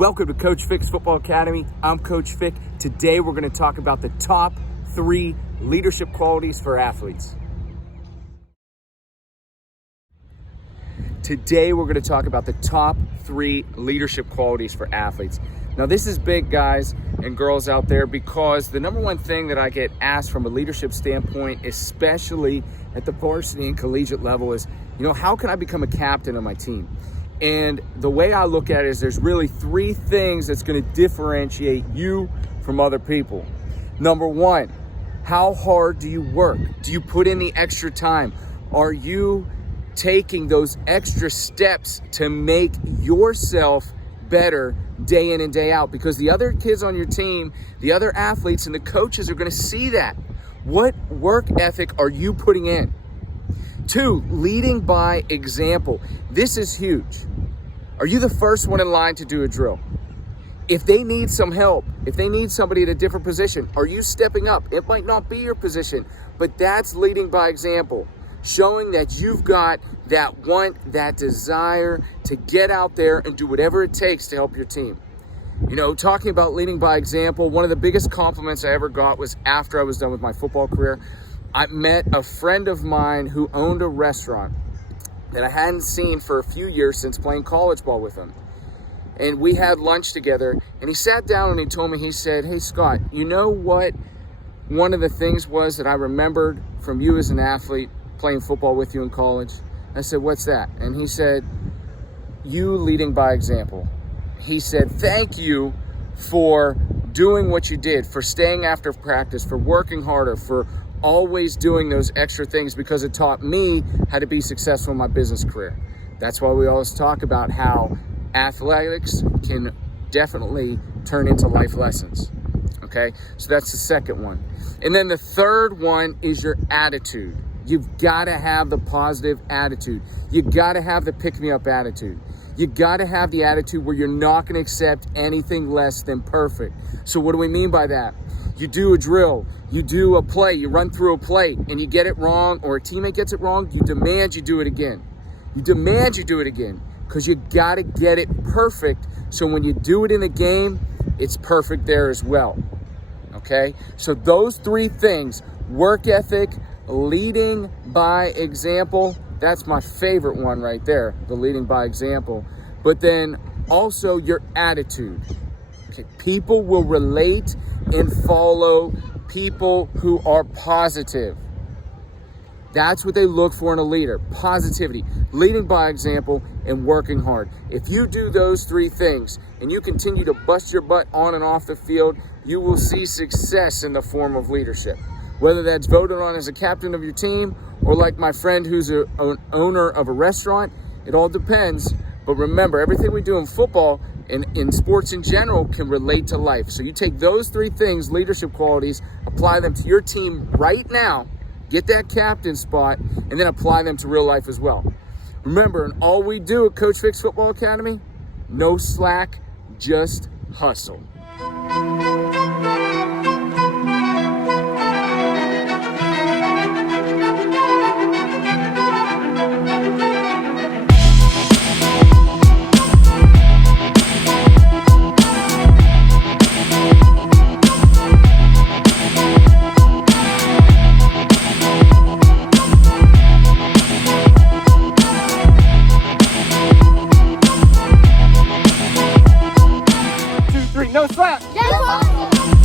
Welcome to Coach Fick's Football Academy. I'm Coach Fick. Today we're going to talk about the top 3 leadership qualities for athletes. Today we're going to talk about the top 3 leadership qualities for athletes. Now this is big, guys and girls out there, because the number one thing that I get asked from a leadership standpoint, especially at the varsity and collegiate level, is, how can I become a captain of my team? And the way I look at it is there's really 3 things that's going to differentiate you from other people. Number 1, how hard do you work? Do you put in the extra time? Are you taking those extra steps to make yourself better day in and day out? Because the other kids on your team, the other athletes and the coaches are going to see that. What work ethic are you putting in? 2, leading by example. This is huge. Are you the first one in line to do a drill? If they need some help, if they need somebody at a different position, are you stepping up? It might not be your position, but that's leading by example. Showing that you've got that want, that desire to get out there and do whatever it takes to help your team. Talking about leading by example, one of the biggest compliments I ever got was after I was done with my football career. I met a friend of mine who owned a restaurant that I hadn't seen for a few years since playing college ball with him. And we had lunch together, and he sat down and he told me, he said, "Hey Scott, you know what one of the things was that I remembered from you as an athlete playing football with you in college?" I said, "What's that?" And he said, "You leading by example." He said, "Thank you for doing what you did, for staying after practice, for working harder, for always doing those extra things, because it taught me how to be successful in my business career." That's why we always talk about how athletics can definitely turn into life lessons. Okay, so that's the second one. And then the third one is your attitude. You've got to have the positive attitude. You got to have the pick-me-up attitude. You got to have the attitude where you're not going to accept anything less than perfect. So what do we mean by that? You do a drill, you do a play, you run through a play and you get it wrong, or a teammate gets it wrong, you demand you do it again. You demand you do it again, because you got to get it perfect. So when you do it in a game, it's perfect there as well. Okay? So those 3 things, work ethic, leading by example, that's my favorite one right there, the leading by example. But then also your attitude. Okay, people will relate and follow people who are positive. That's what they look for in a leader: positivity, leading by example, and working hard. If you do those 3 things and you continue to bust your butt on and off the field, you will see success in the form of leadership. Whether that's voted on as a captain of your team, or like my friend who's an owner of a restaurant, it all depends. But remember, everything we do in football and in sports in general can relate to life. So you take those 3 things, leadership qualities, apply them to your team right now, get that captain spot, and then apply them to real life as well. Remember, in all we do at Coach Fick's Football Academy, no slack, just hustle. No slack. Yes,